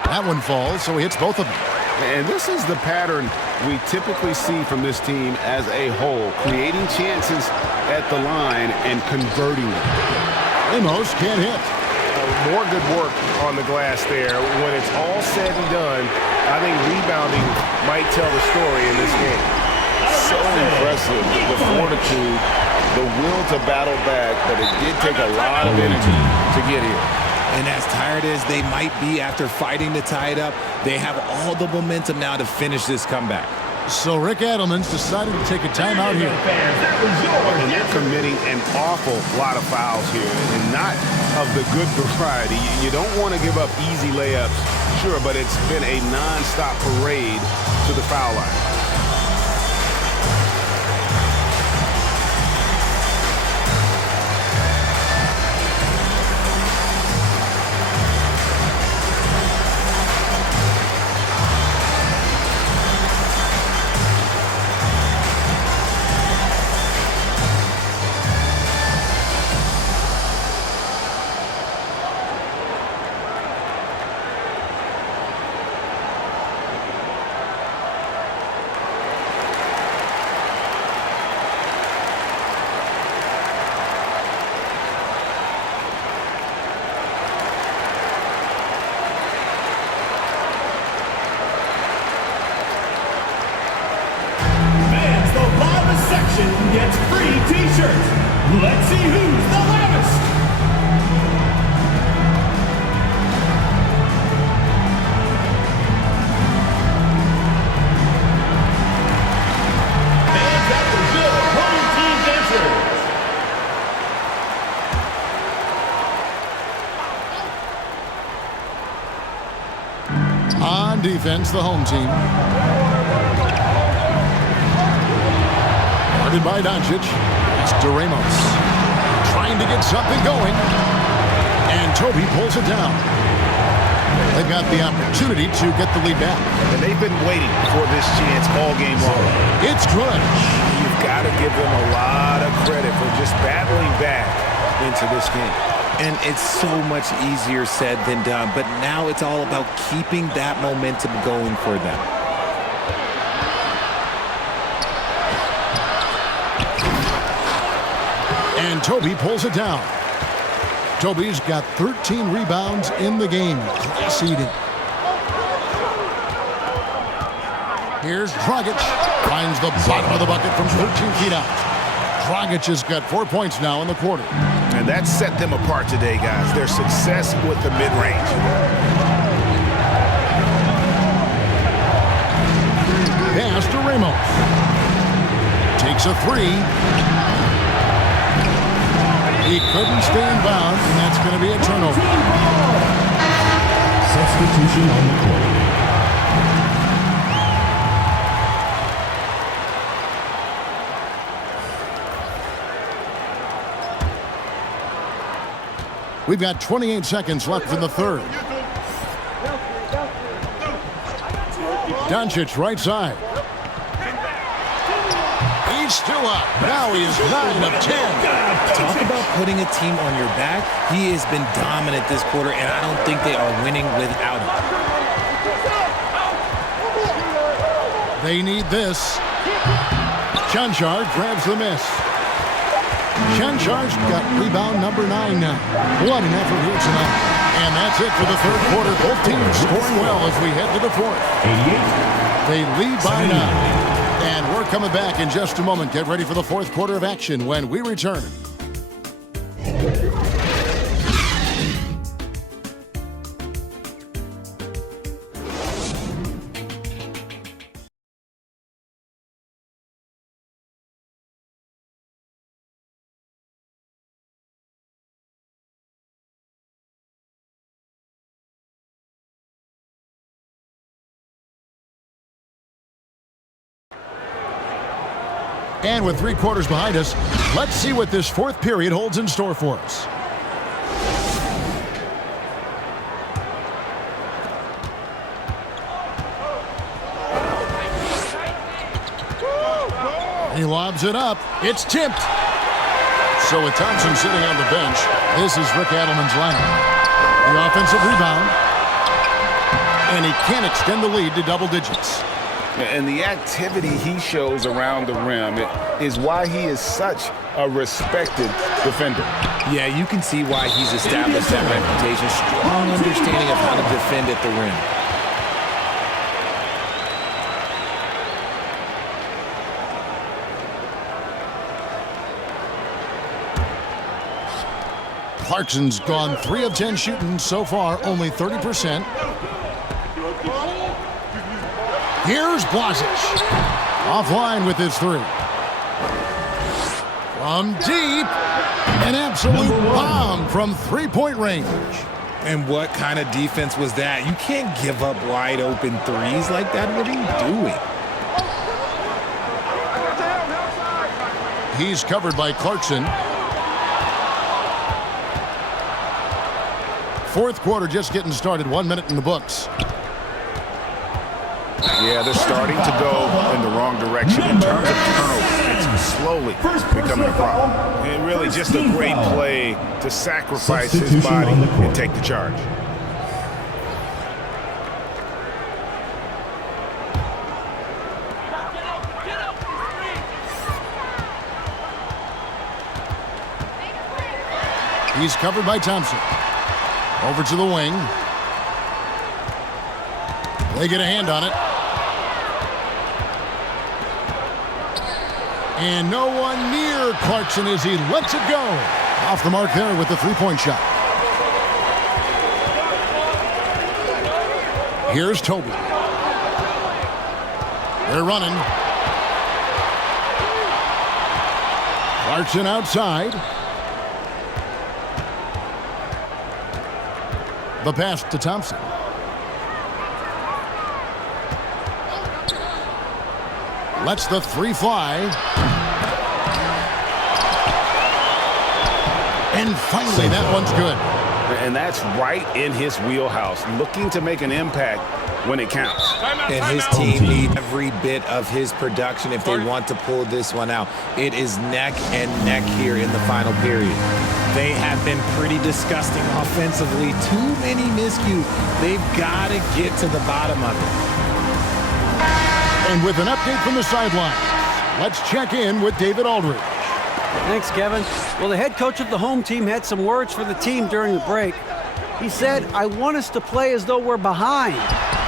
That one falls, so he hits both of them. And this is the pattern we typically see from this team as a whole, creating chances at the line and converting them. Amos can't hit. More good work on the glass there. When it's all said and done, I think rebounding might tell the story in this game. So impressive, the fortitude, the will to battle back, but it did take a lot of energy to get here. And as tired as they might be after fighting to tie it up, they have all the momentum now to finish this comeback. So Rick Adelman's decided to take a timeout here. And they're committing an awful lot of fouls here, and not of the good variety. You don't want to give up easy layups, sure, but it's been a non-stop parade to the foul line. Gets free t-shirts. Let's see who's the loudest. And that was your home team dancers. On defense, the home team. By Doncic. That's to Ramos. Trying to get something going. And Toby pulls it down. They've got the opportunity to get the lead back. And they've been waiting for this chance all game long. It's good. You've got to give them a lot of credit for just battling back into this game. And it's so much easier said than done, but now it's all about keeping that momentum going for them. And Toby pulls it down. Toby's got 13 rebounds in the game. Class eating. Here's Dragic. Finds the bottom of the bucket from 13 feet out. Dragic has got 4 points now in the quarter. And that set them apart today, guys. Their success with the mid-range. Pass to Ramos. Takes a three. He couldn't stay in bounds, and that's going to be a turnover. Substitution on the court. We've got 28 seconds left in the third. Doncic right side. He's still up. Now he is 9 of 10. Talk about putting a team on your back. He has been dominant this quarter, and I don't think they are winning without him. They need this. Chanchard grabs the miss. Chanchar's got rebound number 9 now. What an effort here tonight. And that's it for the third quarter. Both teams scoring well as we head to the fourth. 88. They lead by 9. And we're coming back in just a moment. Get ready for the fourth quarter of action when we return. And with 3 quarters behind us, let's see what this fourth period holds in store for us. He lobs it up. It's tipped. So with Thompson sitting on the bench, this is Rick Adelman's lineup. The offensive rebound. And he can't extend the lead to double digits. And the activity he shows around the rim is why he is such a respected defender. Yeah, you can see why he's established that reputation. Strong understanding of how to defend at the rim. Clarkson's gone 3 of 10 shooting so far, only 30%. Here's Blasic. Offline with his 3. From deep, an absolute bomb from 3-point range. And what kind of defense was that? You can't give up wide open threes like that. What are you doing? He's covered by Clarkson. Fourth quarter just getting started. 1 minute in the books. Yeah, they're starting to go in the wrong direction in terms of turnovers. It's slowly becoming a problem. And really just a great play to sacrifice his body and take the charge. He's covered by Thompson. Over to the wing. They get a hand on it. And no one near Clarkson as he lets it go. Off the mark there with the 3-point shot. Here's Toby. They're running. Clarkson outside. The pass to Thompson. Lets the 3 fly. And finally, that one's good. And that's right in his wheelhouse, looking to make an impact when it counts. And his team needs every bit of his production if they want to pull this one out. It is neck and neck here in the final period. They have been pretty disgusting offensively. Too many miscues. They've got to get to the bottom of it. And with an update from the sideline, let's check in with David Aldridge. Thanks, Kevin. Well, the head coach of the home team had some words for the team during the break. He said, "I want us to play as though we're behind.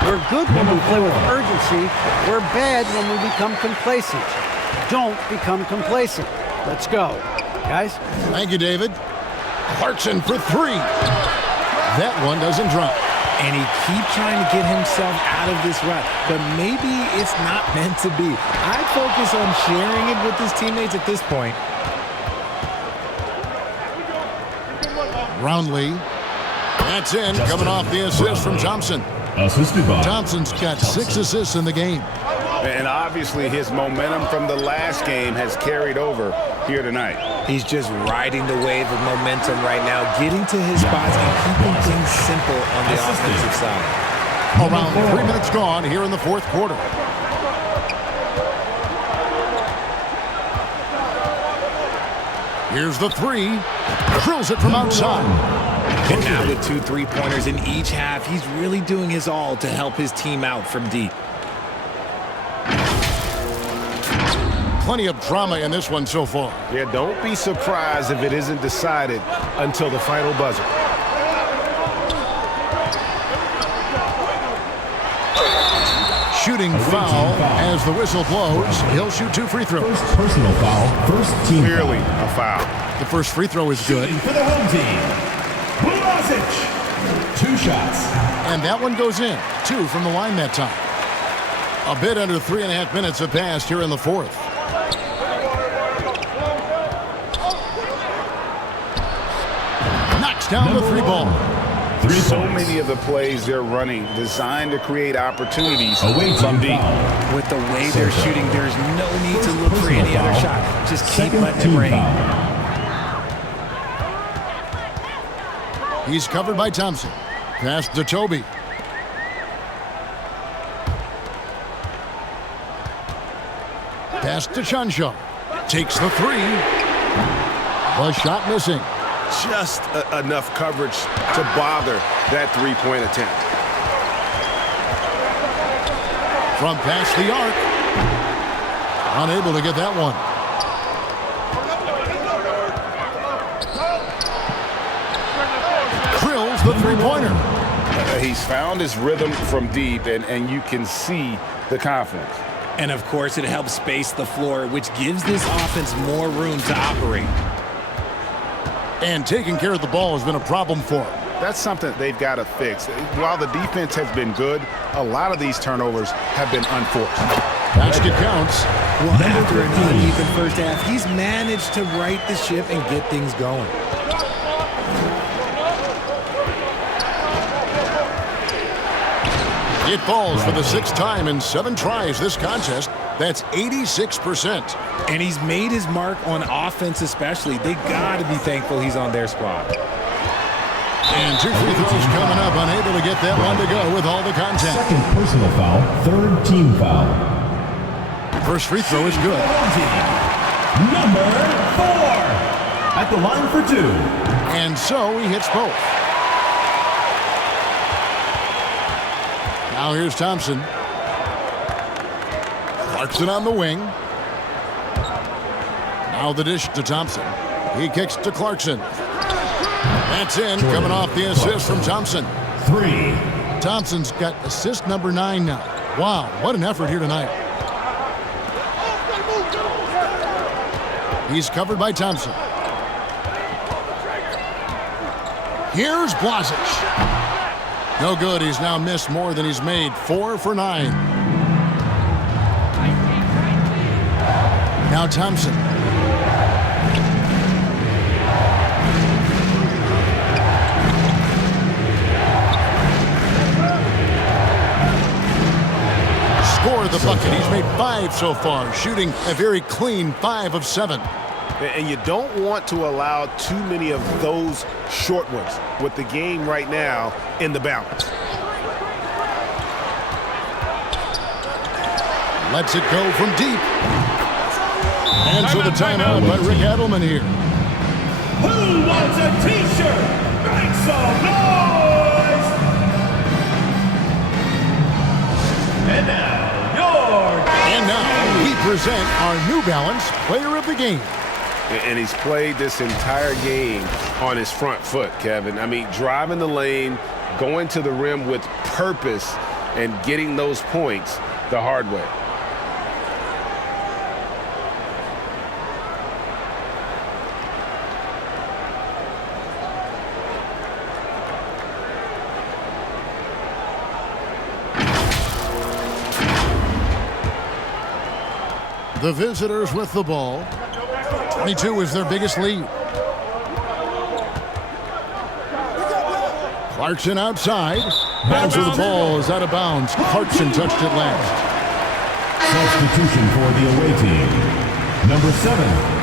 We're good when we play with urgency. We're bad when we become complacent. Don't become complacent. Let's go." Guys? Thank you, David. Clarkson for three. That one doesn't drop. And he keeps trying to get himself out of this rut, but maybe it's not meant to be. I'd focus on sharing it with his teammates at this point. Roundley. That's in, coming off the assist from Thompson. Assisted by Thompson's got 6 assists in the game. And obviously his momentum from the last game has carried over here tonight. He's just riding the wave of momentum right now, getting to his spots and keeping things simple on the offensive side. Around 3 minutes gone here in the fourth quarter. Here's the three. Drills it from outside. And now with 2 3-pointers in each half, he's really doing his all to help his team out from deep. Plenty of drama in this one so far. Yeah, don't be surprised if it isn't decided until the final buzzer. Shooting foul as the whistle blows. He'll shoot 2 free throws. First personal foul, first team Clearly foul. a foul. The first free throw is good. For the home team, 2 shots. And that one goes in. 2 from the line that time. A bit under 3.5 minutes have passed here in the fourth. Knocks down the 3 ball. So many of the plays they're running designed to create opportunities from deep. With the way they're shooting, there's no need to look for any other shot. Just keep letting it rain. He's covered by Thompson. Pass to Toby. Pass to Chanshaw. Takes the 3. The shot missing. Just enough coverage to bother that three-point attempt. From past the arc. Unable to get that one. Drills the 3-pointer. He's found his rhythm from deep, and you can see the confidence. And of course, it helps space the floor, which gives this offense more room to operate. And taking care of the ball has been a problem for him. That's something they've got to fix. While the defense has been good, a lot of these turnovers have been unforced. Basket counts. Well, after an uneven first half, he's managed to right the ship and get things going. It falls for the 6th time in 7 tries this contest. That's 86%. And he's made his mark on offense especially. They got to be thankful he's on their squad. And 2 free throws coming up. Unable to get that one to go with all the contact. Second personal foul, third team foul. First free throw is good. Number 4 at the line for 2. And so he hits both. Now here's Thompson. Clarkson on the wing. Now the dish to Thompson. He kicks to Clarkson. That's in, coming off the assist from Thompson. 3. Thompson's got assist number 9 now. Wow, what an effort here tonight. He's covered by Thompson. Here's Blasic. No good. He's now missed more than he's made. 4 for 9. Now Thompson. Score the bucket. He's made 5 so far, shooting a very clean 5 of 7. And you don't want to allow too many of those short ones with the game right now in the balance. Lets it go from deep. And so the timeout by Rick Adelman here. Who wants a t-shirt? Make some noise! And now we present our New Balance Player of the Game. And he's played this entire game on his front foot, Kevin. I mean, driving the lane, going to the rim with purpose, and getting those points the hard way. The visitors with the ball. 22 is their biggest lead. Clarkson outside. Bounce of the ball is out of bounds. Clarkson touched it last. Substitution for the away team. Number 7.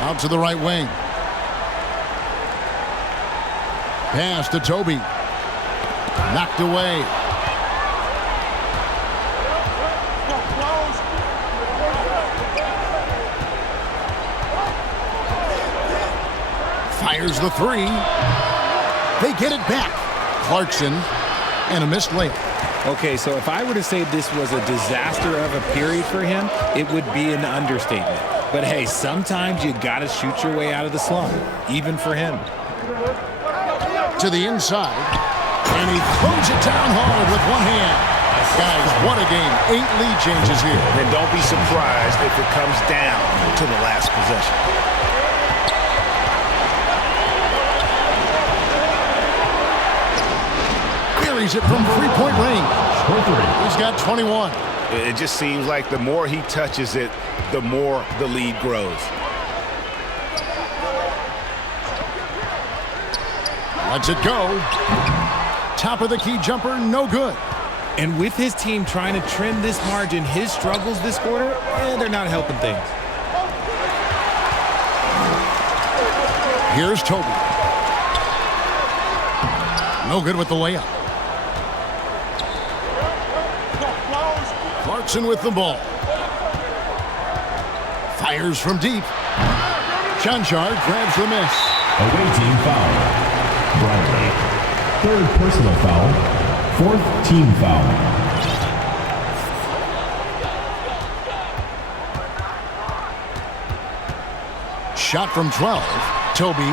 Out to the right wing. Pass to Toby. Knocked away. Fires the three. They get it back. Clarkson and a missed layup. Okay, so if I were to say this was a disaster of a period for him, it would be an understatement. But hey, sometimes you gotta shoot your way out of the slump, even for him. To the inside, and he throws it down hard with one hand. Guys, what a game. 8 lead changes here. And don't be surprised if it comes down to the last possession. Buries it from three-point range. He's got 21. It just seems like the more he touches it, the more the lead grows. Lets it go. Top of the key jumper, no good. And with his team trying to trim this margin, his struggles this quarter, they're not helping things. Here's Toby. No good with the layup. Clarkson with the ball. Fires from deep. Chanchard grabs the miss. Away team foul. Bradley. 3rd personal foul. 4th team foul. Shot from 12. Toby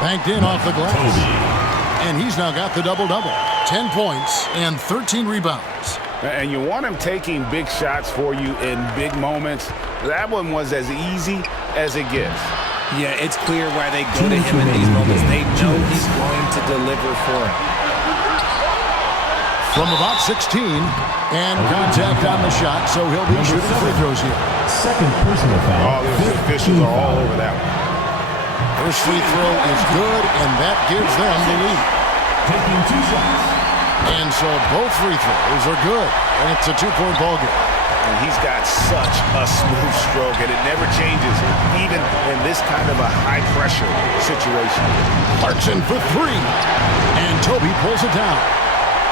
banked in off the glass. Toby. And he's now got the double-double. 10 points and 13 rebounds. And you want him taking big shots for you in big moments. That one was as easy as it gets. Yeah, it's clear why they go to him in these moments. They know he's going to deliver for him. From about 16, and contact on the shot, so he'll be shooting free throws here. 2nd personal foul. All the officials are all over that one. First free throw is good, and that gives them the lead. Taking 2 shots. And so both free throws are good, and it's a 2-point ball game. And he's got such a smooth stroke, and it never changes, even in this kind of a high-pressure situation. Clarkson for 3, and Toby pulls it down.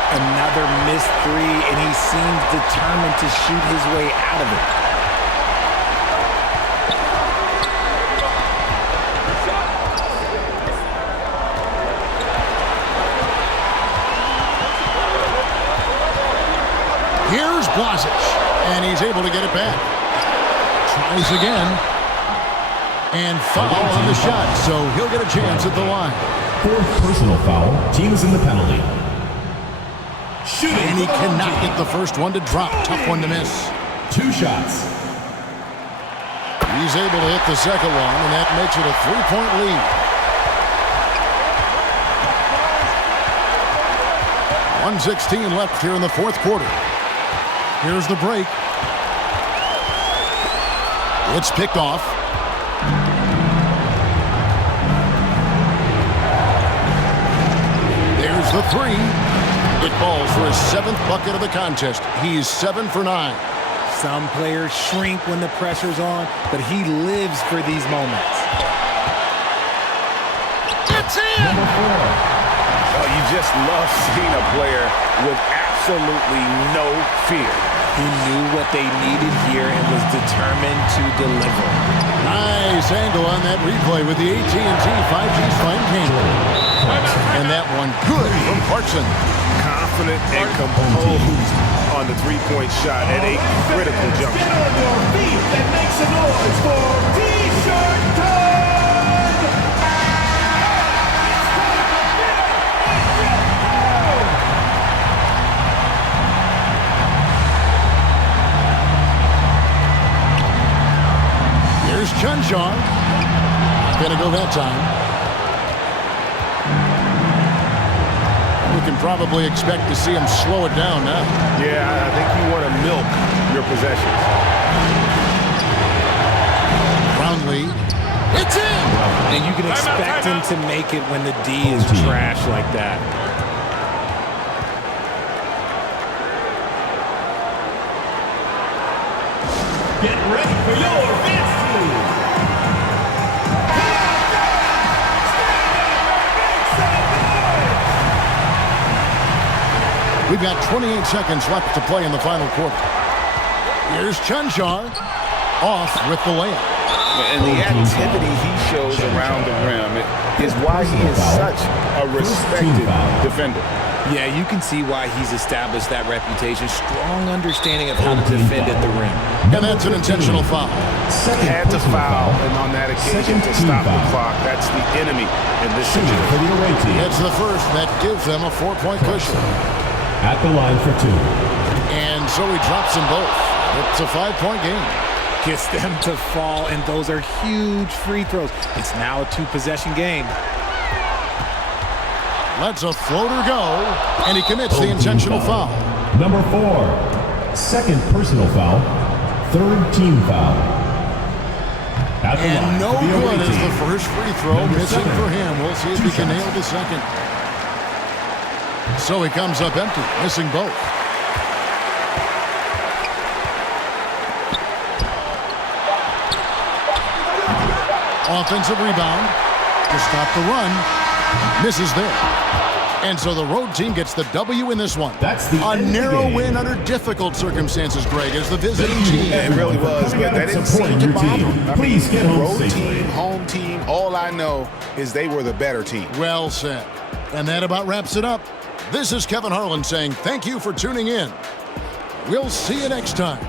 Another missed 3, and he seems determined to shoot his way out of it. Here's Blasic, and he's able to get it back. Tries again. And foul on the shot, so he'll get a chance at the line. 4th personal foul. Team is in the penalty. Shooting. And he cannot get the first one to drop. Tough one to miss. 2 shots. He's able to hit the second one, and that makes it a 3-point lead. 1:16 left here in the 4th quarter. Here's the break. It's picked off. There's the 3. It falls for his 7th bucket of the contest. He's 7 for 9. Some players shrink when the pressure's on, but he lives for these moments. It's in! Number 4. You just love seeing a player with absolutely no fear. Who knew what they needed here and was determined to deliver. Nice angle on that replay with the AT&T 5G Slam camera. And that one good from Clarkson. Confident and composed on the three-point shot at a critical juncture. Get on your feet and make some noise for T-shirt time! Here's Chunchar. Gonna go that time. We can probably expect to see him slow it down now. Yeah, I think you want to milk your possessions. Brownlee. It's in! And you can expect him to make it when the D is trash like that. Get ready for your dance move! We've got 28 seconds left to play in the final quarter. Here's Chunchar off with the layup. And the activity he shows around the rim is why he is such a respected defender. Yeah, you can see why he's established that reputation. Strong understanding of how to defend at the rim. And that's an intentional foul. Had to foul, and on that occasion to stop the clock. That's the enemy in this situation. It's the first that gives them a 4-point cushion. At the line for two. And so he drops them both. It's a 5-point game. Gets them to fall, and those are huge free throws. It's now a 2-possession game. Lets a floater go, and he commits the intentional foul. Number 4, second personal foul, third team foul. And no good is the first free throw missing for him. We'll see if he can nail the second. So he comes up empty, missing both. Offensive rebound to stop the run. Misses there. And so the road team gets the W in this one. That's the a narrow game. win under difficult circumstances, Greg, as the visiting team. It really was, but that didn't seem to bother them. Please get home road safely. team, home team, all I know is they were the better team. Well said. And that about wraps it up. This is Kevin Harlan saying thank you for tuning in. We'll see you next time.